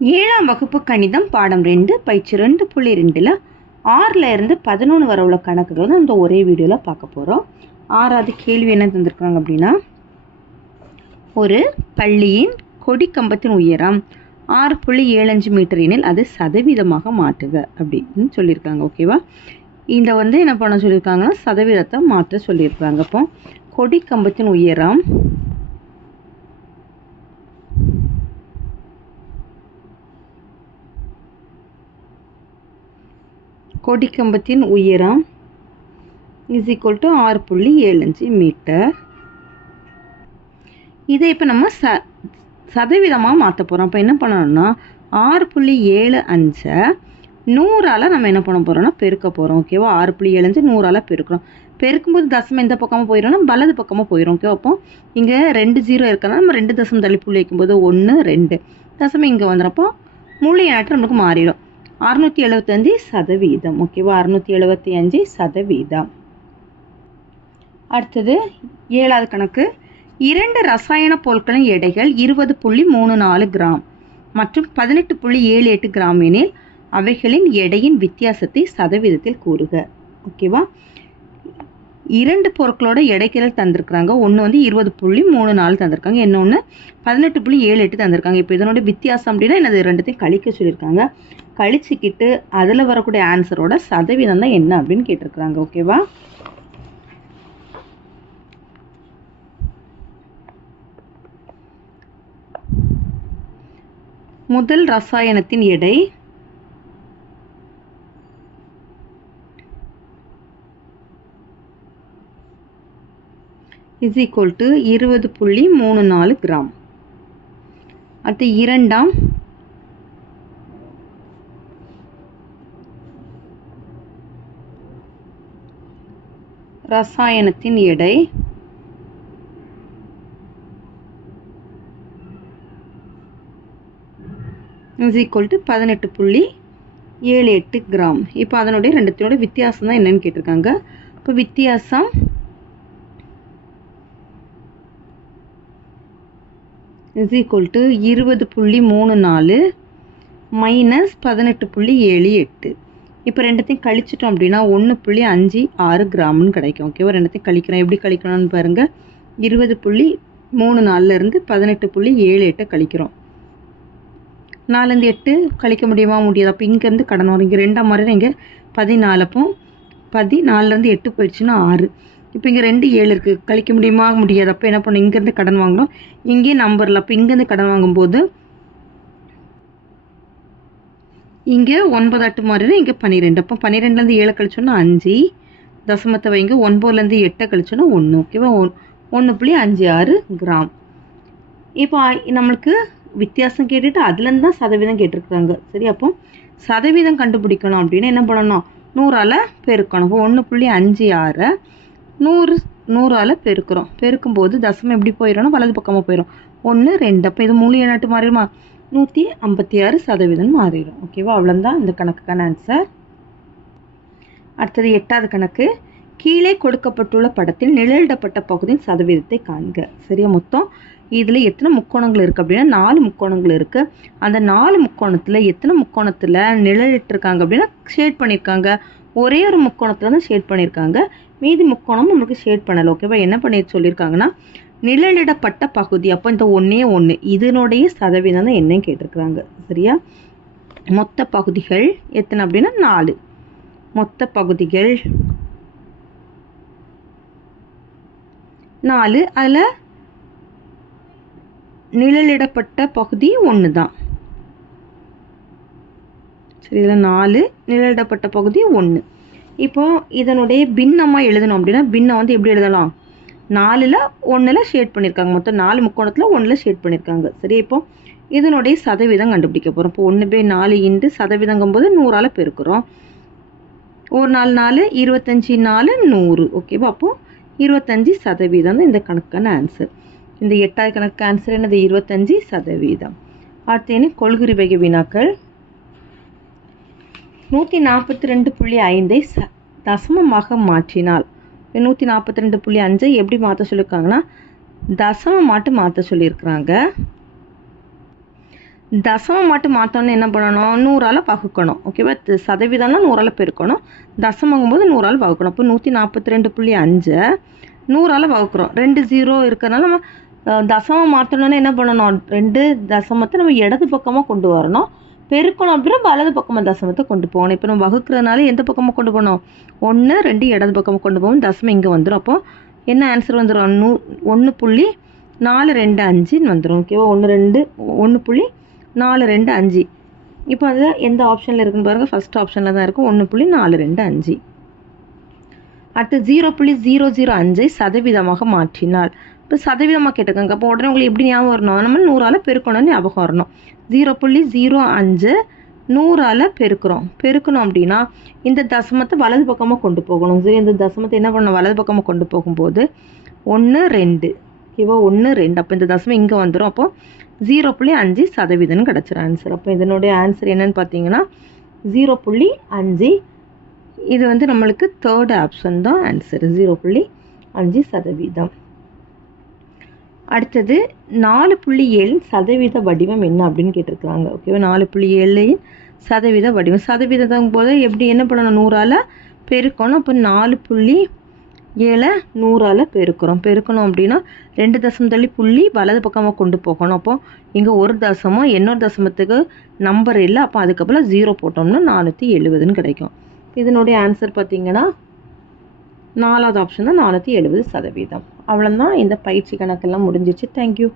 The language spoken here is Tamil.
ஏழாம் வகுப்பு கணிதம் பாடம் ரெண்டு பயிற்சி ரெண்டு புள்ளி ரெண்டில் ஆறில் இருந்து பதினொன்று வர உள்ள கணக்குகள் தான் இந்த ஒரே வீடியோவில் பார்க்க போகிறோம் ஆறாவது கேள்வி என்ன தந்திருக்காங்க அப்படின்னா ஒரு பள்ளியின் கொடி கம்பத்தின் உயரம் ஆறு புள்ளி ஏழஞ்சு மீட்டர் எனில் அது சதவீதமாக மாற்றுக அப்படின்னு சொல்லியிருக்காங்க ஓகேவா? இந்த வந்து என்ன பண்ண சொல்லியிருக்காங்கன்னா சதவீதத்தை மாற்ற சொல்லியிருக்காங்க. அப்போ கொடிக்கம்பத்தின் உயரம் கொடிக்கம்பத்தின் உயரம் இஸ் ஈக்குவல் டு ஆறு புள்ளி ஏழு அஞ்சு மீட்டர் இதை இப்போ நம்ம ச சதவீதமாக மாற்ற போகிறோம் அப்போ என்ன பண்ணணும்னா ஆறு புள்ளி ஏழு அஞ்சை நூறால் நம்ம என்ன பண்ண போகிறோம்னா பெருக்க போகிறோம் ஓகேவா ஆறு புள்ளி ஏழு அஞ்சு நூறால் பெருக்கிறோம். பெருக்கும்போது தசமம் எந்த பக்கமாக போயிடும்னா வலது பக்கமாக போயிடும் ஓகே அப்போ இங்கே ரெண்டு ஜீரோ இருக்கனால நம்ம ரெண்டு தசம் தள்ளி புள்ளி வைக்கும்போது ஒன்று ரெண்டு. தசமம் இங்கே வந்துடுறப்போ முழு எண்ணற்று நம்மளுக்கு மாறிடும். அறுநூற்றி எழுபத்தஞ்சு சதவீதம். ஓகேவா அறுநூற்றி எழுபத்தி அஞ்சு சதவீதம். அடுத்தது ஏழாவது கணக்கு. இரண்டு ரசாயன பொருட்களின் எடைகள் இருபது புள்ளி மூணு நாலு கிராம் மற்றும் பதினெட்டு புள்ளி ஏழு எட்டு கிராம் எனில் அவைகளின் எடையின் வித்தியாசத்தை சதவீதத்தில் கூறுக. ஓகேவா இரண்டு பொருட்களோட எடைகள் தந்திருக்கிறாங்க. ஒன்று வந்து இருபது புள்ளி மூணு நாலு தந்திருக்காங்க. இன்னொன்று பதினெட்டு புள்ளி ஏழு எட்டு தந்திருக்காங்க. இப்போ இதனோட வித்தியாசம் அப்படின்னா என்னது ரெண்டுத்தையும் கழிக்க சொல்லியிருக்காங்க. கழிச்சுக்கிட்டு அதில் வரக்கூடிய ஆன்சரோட சதவீதம் தான் என்ன அப்படின்னு கேட்டிருக்கிறாங்க ஓகேவா முதல் ரசாயனத்தின் எடை இஸ் ஈக்குவல் டு இருபது புள்ளி மூணு நாலு கிராம். அடுத்து இரண்டாம் ரசாயனத்தின் எடை. இஸ் ஈக்குவல் டு பதினெட்டு புள்ளி ஏழு எட்டு கிராம். இப்போ அதனுடைய ரெண்டுத்தினோட வித்தியாசம் தான் என்னன்னு கேட்டிருக்காங்க. இப்போ வித்தியாசம் இஸ் ஈக்குவல் டு இருபது புள்ளி மூணு நாலு மைனஸ் பதினெட்டு புள்ளி ஏழு எட்டு. இப்போ ரெண்டுத்தையும் கழிச்சிட்டோம் அப்படின்னா ஒன்று புள்ளி அஞ்சு ஆறு கிராம்னு கிடைக்கும். ஓகேவா ரெண்டுத்தையும் கழிக்கிறோம். எப்படி கழிக்கணும்னு பாருங்கள் இருபது புள்ளி மூணு நாலுலேருந்து பதினெட்டு புள்ளி ஏழு எட்டை கழிக்கிறோம். நாலுலேருந்து எட்டு கழிக்க முடியுமா? முடியாது. அப்போ இங்கேருந்து கடன் வரும். இங்கே ரெண்டாம் மாதிரி இங்கே பதினாலு. அப்போ பதினாலுலேருந்து எட்டு போயிடுச்சுன்னா ஆறு. இப்போ இங்கே ரெண்டு ஏழு இருக்குது கழிக்க முடியுமா? முடியாது. அப்போ என்ன பண்ணும் இங்கேருந்து கடன் வாங்குகிறோம் இங்கேயும் நம்பரில் அப்போ இங்கேருந்து கடன் வாங்கும்போது இங்கே ஒன்பது அட்டு மாதிரி இங்கே பன்னிரெண்டு. அப்போ பன்னிரெண்டுலேருந்து ஏழு கழிச்சோன்னா அஞ்சு. தசமத்தை வைங்க. ஒன்பதுலேருந்து எட்டை கழிச்சோன்னா ஒன்று ஓகேவா ஒன் ஒன்று புள்ளி அஞ்சு ஆறு கிராம். இப்போ நம்மளுக்கு வித்தியாசம் கேட்டுட்டு அதுலேருந்து தான் சதவீதம் கேட்டிருக்காங்க சரி அப்போ சதவீதம் கண்டுபிடிக்கணும் அப்படின்னு என்ன பண்ணணும்? நூறால் பெருக்கணும். இப்போ ஒன்று புள்ளி அஞ்சு ஆறை. நூறு நூறால் பெருக்கிறோம். பெருக்கும்போது தசமம் எப்படி போயிடும்னா வலது பக்கமாக போயிடும். ஒன்று ரெண்டு. அப்போ இது மூணு ஏழாட்டு மாறிடுமா? நூற்றி ஐம்பத்தி ஆறு சதவீதம் மாறிடும். ஓகேவா அவ்வளோதான் இந்த கணக்குக்கான ஆன்சர் அடுத்தது எட்டாவது கணக்கு. கீழே கொடுக்கப்பட்டுள்ள படத்தில் நிழலிடப்பட்ட பகுதியின் சதவீதத்தை காண்க. சரியா மொத்தம்? இதில் எத்தனை முக்கோணங்கள் இருக்குது அப்படின்னா நாலு முக்கோணங்கள் இருக்குது அந்த நாலு முக்கோணத்தில் எத்தனை முக்கோணத்தில் நிழலிட்டிருக்காங்க அப்படின்னா ஷேட் பண்ணியிருக்காங்க. ஒரே ஒரு முக்கோணத்தில் தான் ஷேட் பண்ணியிருக்காங்க. மீதி முக்கோணம் நம்மளுக்கு ஷேட் பண்ணலை. ஓகேவா என்ன பண்ணி சொல்லியிருக்காங்கன்னா நிழலிடப்பட்ட பகுதி. அப்போ இந்த ஒன்றே ஒன்று இதனுடைய சதவீதம் தான் என்னன்னு கேட்டிருக்கிறாங்க. சரியா? மொத்த பகுதிகள் எத்தனை அப்படின்னா நாலு. மொத்த பகுதிகள் நாலு. அதில் நிழலிடப்பட்ட பகுதி ஒன்று தான் சரி இதில் நாலு நிழலிடப்பட்ட பகுதி ஒன்று இப்போ இதனுடைய பின்னமாக எழுதணும் அப்படின்னா பின்னம் வந்து எப்படி எழுதலாம்? நாலில் ஒன்றில் ஷேட் பண்ணியிருக்காங்க மொத்தம் நாலு முக்கோணத்தில் ஒன்றில் ஷேட் பண்ணியிருக்காங்க சரி இப்போ இதனுடைய சதவீதம் கண்டுபிடிக்க போகிறோம் இப்போ ஒன்று பை நாலு இன்ட்டு சதவீதங்கும் போது நூறால் பெருக்கிறோம். ஒரு நாலு நாலு இருபத்தஞ்சி நாலு நூறு. ஓகேவா அப்போது இருபத்தஞ்சி சதவீதம் தான் இந்த கணக்கான ஆன்சர் இந்த எட்டாவது கணக்கு ஆன்சர் என்னது? இருபத்தஞ்சி சதவீதம். பார்த்தேன்னு கொள்குறி வகை வினாக்கள். நூற்றி நாற்பத்தி ரெண்டு புள்ளி ஐந்தை ச தசமமாக மாற்றினால் நூற்றி நாற்பத்தி ரெண்டு புள்ளி அஞ்சு எப்படி மாற்ற சொல்லியிருக்காங்கன்னா தசமம் மாட்டு மாற்ற சொல்லியிருக்கிறாங்க. தசமம் மட்டும் மாற்றோன்னு என்ன பண்ணணும்? நூறால் பகுக்கணும் ஓகேவா த- சதவீதம்னா நூறால் பெருக்கணும். தசமங்கும் போது நூறால் வகுக்கணும். அப்போ நூற்றி நாற்பத்தி ரெண்டு புள்ளி அஞ்சு. நூறால் வகுக்கிறோம். ரெண்டு ஜீரோ இருக்கிறனால நம்ம தசமம் மாற்றணும்னா என்ன பண்ணணும்? ரெண்டு தசமத்தை நம்ம இடது பக்கமாக கொண்டு வரணும். பெருக்கணும் அப்படின்னா வலது பக்கமாக தசமத்தை கொண்டு போகணும். இப்போ நம்ம வகுக்கிறதுனால எந்த பக்கமாக கொண்டு போகணும்? ஒன்று ரெண்டு இடது பக்கமாக கொண்டு போகும். தசமம் இங்கே வந்துடும் அப்போ என்ன ஆன்சர் வந்துடும் நூ ஒன்று புள்ளி நாலு ரெண்டு அஞ்சுன்னு வந்துடும் ஓகேவா ஒன்று ரெண்டு ஒன்று புள்ளி நாலு ரெண்டு அஞ்சு. இப்போ அது எந்த ஆப்ஷனில் இருக்குன்னு பாருங்கள் ஃபஸ்ட் ஆப்ஷனில் தான் இருக்கும். ஒன்று புள்ளி நாலு ரெண்டு அஞ்சு. அடுத்து ஜீரோ புள்ளி ஜீரோ ஜீரோ அஞ்சை சதவீதமாக மாற்றினாள் இப்போ சதவீதமாக கேட்டுக்கோங்க அப்போ உடனே உங்களுக்கு எப்படி ஞாபகம் வரணும்? நம்ம நூறால் பெருக்கணும்னு ஞாபகம் வரணும். ஜீரோ புள்ளி ஜீரோ அஞ்சு நூறால் பெருக்கிறோம். பெருக்கணும் அப்படின்னா இந்த தசமத்தை வலது பக்கமாக கொண்டு போகணும். சரி இந்த தசமத்தை என்ன பண்ணணும்? வலது பக்கமாக கொண்டு போகும்போது ஒன்று ரெண்டு. ஓகேவா ஒன்று ரெண்டு. அப்போ இந்த தசமம் இங்கே வந்துடும் அப்போ ஜீரோ புள்ளி அஞ்சு சதவீதம்னு கிடச்சிரும் ஆன்சர் அப்போ இதனுடைய ஆன்சர் என்னன்னு பார்த்தீங்கன்னா ஜீரோ புள்ளி அஞ்சு. இது வந்து நம்மளுக்கு தேர்ட் ஆப்ஷன் தான் ஆன்சர் ஜீரோ புள்ளி அஞ்சு சதவீதம். அடுத்தது நாலு புள்ளி ஏழு சதவீத வடிவம் என்ன அப்படின்னு கேட்டிருக்காங்க ஓகேவா நாலு புள்ளி ஏழு சதவீத வடிவம். சதவீதம் போது எப்படி என்ன பண்ணணும்? நூறால் பெருக்கணும். அப்போ நாலு புள்ளி ஏழை நூறால் பெருக்கிறோம். பெருக்கணும் அப்படின்னா ரெண்டு தசம் தள்ளி புள்ளி வலது பக்கமாக கொண்டு போகணும். அப்போ இங்கே ஒரு தசமம் இன்னொரு தசமத்துக்கு நம்பர் இல்லை. அப்போ அதுக்கப்புறம் ஜீரோ போட்டோம்னா நானூற்றி எழுபதுன்னு கிடைக்கும். இதனுடைய ஆன்சர் பார்த்தீங்கன்னா நாலாவது ஆப்ஷன் தான் நானூற்றி எழுபது சதவீதம். அவ்வளோதான் இந்த பயிற்சி கணக்கெல்லாம் முடிஞ்சிச்சு. தேங்க்யூ